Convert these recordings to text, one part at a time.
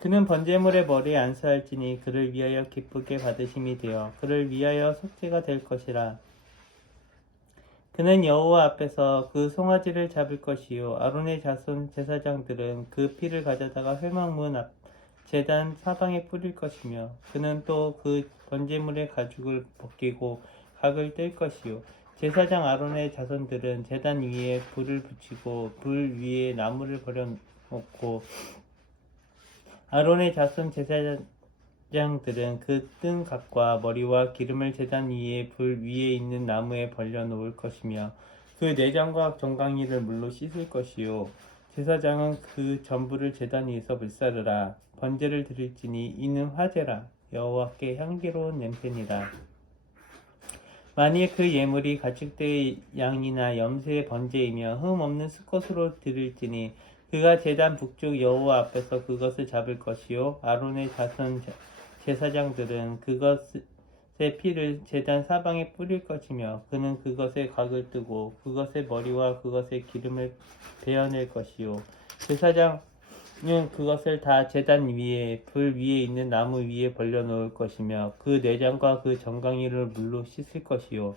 그는 번제물의 머리에 안수할지니 그를 위하여 기쁘게 받으심이 되어 그를 위하여 속죄가 될 것이라. 그는 여호와 앞에서 그 송아지를 잡을 것이요 아론의 자손 제사장들은 그 피를 가져다가 회막문 앞 제단 사방에 뿌릴 것이며 그는 또 그 번제물의 가죽을 벗기고 각을 뗄 것이요 제사장 아론의 자손들은 제단 위에 불을 붙이고 불 위에 나무를 버려 놓고 아론의 자손 제사장들은 그 뜬 각과 머리와 기름을 제단 위에 불 위에 있는 나무에 벌려 놓을 것이며 그 내장과 정강이를 물로 씻을 것이요. 제사장은 그 전부를 제단 위에서 불사르라. 번제를 드릴지니 이는 화제라. 여호와께 향기로운 냄새니라. 만일 그 예물이 가축대의 양이나 염소의 번제이며 흠 없는 수컷으로 드릴지니 그가 제단 북쪽 여호와 앞에서 그것을 잡을 것이요. 아론의 자손 제- 제사장들은 그것의 피를 제단 사방에 뿌릴 것이며 그는 그것의 각을 뜨고 그것의 머리와 그것의 기름을 베어낼 것이요. 제사장은 그것을 다 제단 위에 불 위에 있는 나무 위에 벌려 놓을 것이며 그 내장과 그 정강이를 물로 씻을 것이요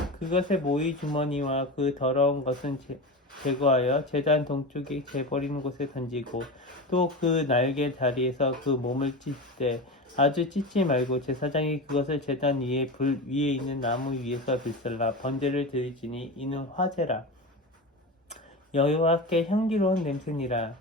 그것의 모이 주머니와 그 더러운 것은 제, 제거하여 제단 동쪽에 재버리는 곳에 던지고 또 그 날개 다리에서 그 몸을 찢되 아주 찢지 말고 제사장이 그것을 제단 위에 불 위에 있는 나무 위에서 불살라 번제를 드리지니 이는 화제라. 여호와께 향기로운 냄새니라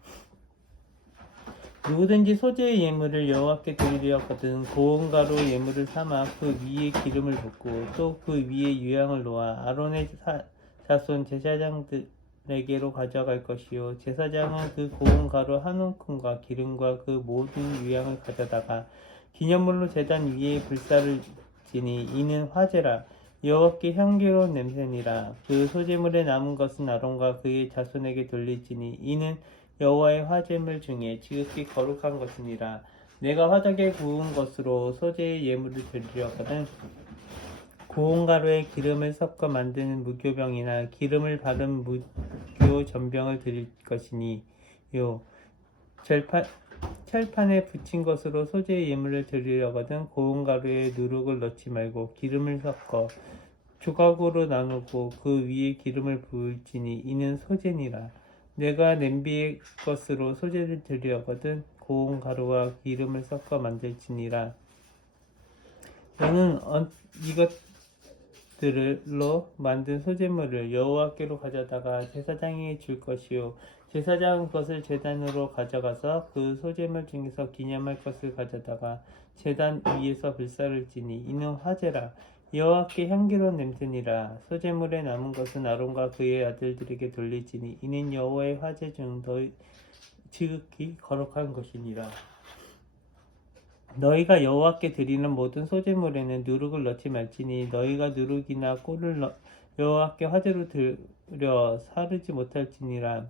누구든지 소재의 예물을 여호와께 드리려거든 고운 가루 예물을 삼아 그 위에 기름을 붓고 또 그 위에 유향을 놓아 아론의 사- 자손 제사장들에게로 가져갈 것이요. 제사장은 그 고운 가루 한 움큼과 기름과 그 모든 유향을 가져다가 기념물로 제단 위에 불사를 지니 이는 화제라. 여호와께 향기로운 냄새니라. 그 소재물에 남은 것은 아론과 그의 자손에게 돌릴지니 이는 여호와의 화제물 중에 지극히 거룩한 것이니라. 내가 화덕에 구운 것으로 소재의 예물을 드리려거든. 고운 가루에 기름을 섞어 만드는 무교병이나 기름을 바른 무교 전병을 드릴 것이니 요 절판 철판에 붙인 것으로 소재의 예물을 드리려거든 고운 가루에 누룩을 넣지 말고 기름을 섞어 조각으로 나누고 그 위에 기름을 부을지니 이는 소재니라 내가 냄비의 것으로 소재를 드리려거든 고운 가루와 기름을 섞어 만들지니라. 너는 어- 이것들로 만든 소재물을 여호와께로 가져다가 제사장에게 줄 것이요. 제사장은 그것을 제단으로 가져가서 그 소재물 중에서 기념할 것을 가져다가 제단 위에서 불사를 지니 이는 화제라 여호와께 향기로운 냄새니라. 소재물에 남은 것은 아론과 그의 아들들에게 돌리지니 이는 여호와의 화제 중 너희 지극히 거룩한 것이니라. 너희가 여호와께 드리는 모든 소재물에는 누룩을 넣지 말지니 너희가 누룩이나 꿀을 넣, 여호와께 화제로 드려 사르지 못할지니라.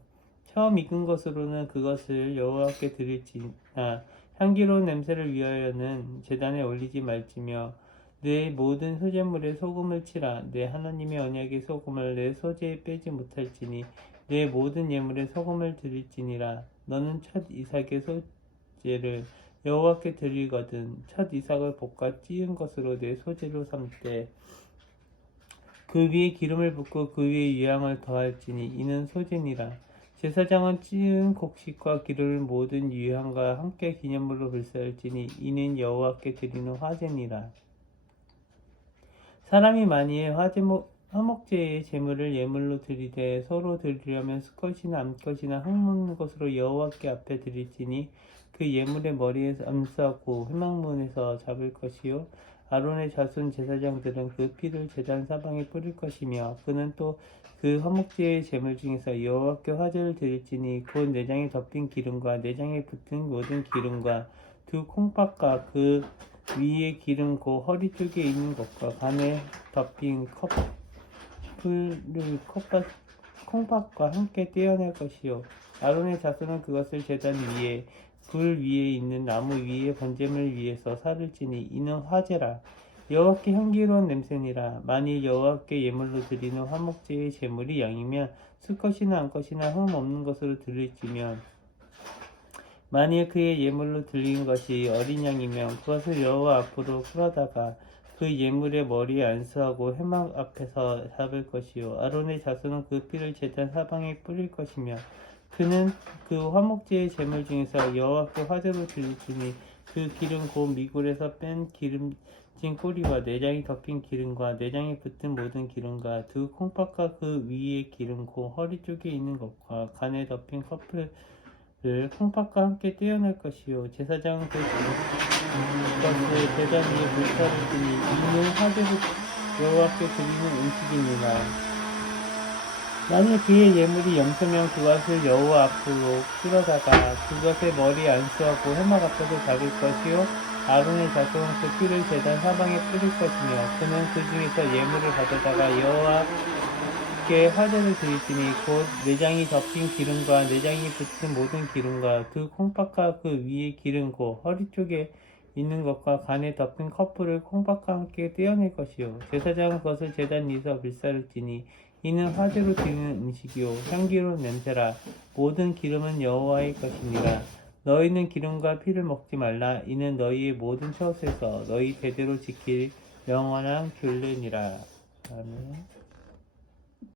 처음 익은 것으로는 그것을 여호와께 드릴지나 향기로운 냄새를 위하여는 제단에 올리지 말지며 내 모든 소재물에 소금을 치라 내 하나님의 언약의 소금을 내 소재에 빼지 못할지니 내 모든 예물에 소금을 드릴지니라. 너는 첫 이삭의 소재를 여호와께 드리거든. 첫 이삭을 볶아 찌은 것으로 내 소재로 삼되 그 위에 기름을 붓고 그 위에 유향을 더할지니 이는 소재니라. 제사장은 찌은 곡식과 기름을 모든 유향과 함께 기념물로 불사할지니 이는 여호와께 드리는 화제니라 사람이 만일 화제물 화목제의 제물을 예물로 드리되 서로 드리려면 수컷이나 암컷이나 흙묻는 것으로 여호와께 앞에 드릴지니 그 예물의 머리에서 암수하고 회막문에서 잡을 것이요 아론의 자손 제사장들은 그 피를 제단 사방에 뿌릴 것이며 그는 또 그 화목제의 제물 중에서 여호와께 화제를 드릴지니 곧 내장에 덮인 기름과 내장에 붙은 모든 기름과 두 콩팥과 그 위에 기름 고 허리 쪽에 있는 것과 간에 덮인 컵풀을 컵밭 콩팥과 함께 떼어낼 것이요. 아론의 자손은 그것을 제단 위에 불 위에 있는 나무 위에 번제물 위에서 살을 찌니 이는 화제라. 여호와께 향기로운 냄새니라. 만일 여호와께 예물로 드리는 화목제의 제물이 양이면 수컷이나 암컷이나 흠 없는 것으로 드릴지면 만일 그의 예물로 드린 것이 어린 양이면 그것을 여호와 앞으로 끌어다가 그 예물의 머리에 안수하고 해막 앞에서 잡을 것이요. 아론의 자손은 그 피를 제단 사방에 뿌릴 것이며 그는 그 화목제의 제물 중에서 여호와께 화제로 드릴지니 그 기름 곧 미굴에서 뺀 기름진 꼬리와 내장이 덮인 기름과 내장에 붙은 모든 기름과 두 콩팥과 그 위에 기름 곧 허리 쪽에 있는 것과 간에 덮인 커플 을 콩팥과 함께 떼어낼 것이요. 제사장은 그 것을 대단 위에 물살을 뜨니 이는 화제로 여호와께 드리는 음식이니라 만일 그의 예물이 염소면 그것을 여호와 앞으로 끌어다가 그것의 머리에 안수하고 해막 앞에서 잡을 것이요. 아론의 자손은 그 피를 제단 사방에 뿌릴 것이며 그는 그 중에서 예물을 가져다가 여호와 께 화제를 드릴지니 곧 내장이 덮인 기름과 내장이 붙은 모든 기름과 그 콩팥과 그 위에 기름 고 허리 쪽에 있는 것과 간에 덮인 커플을 콩팥과 함께 떼어낼 것이요. 제사장은 그것을 제단 위에서 불사를 지니 이는 화제로 드리는 음식이요. 향기로운 냄새라. 모든 기름은 여호와의 것이니라 너희는 기름과 피를 먹지 말라. 이는 너희의 모든 처소에서 너희 대대로 지킬 영원한 규례니라. 아멘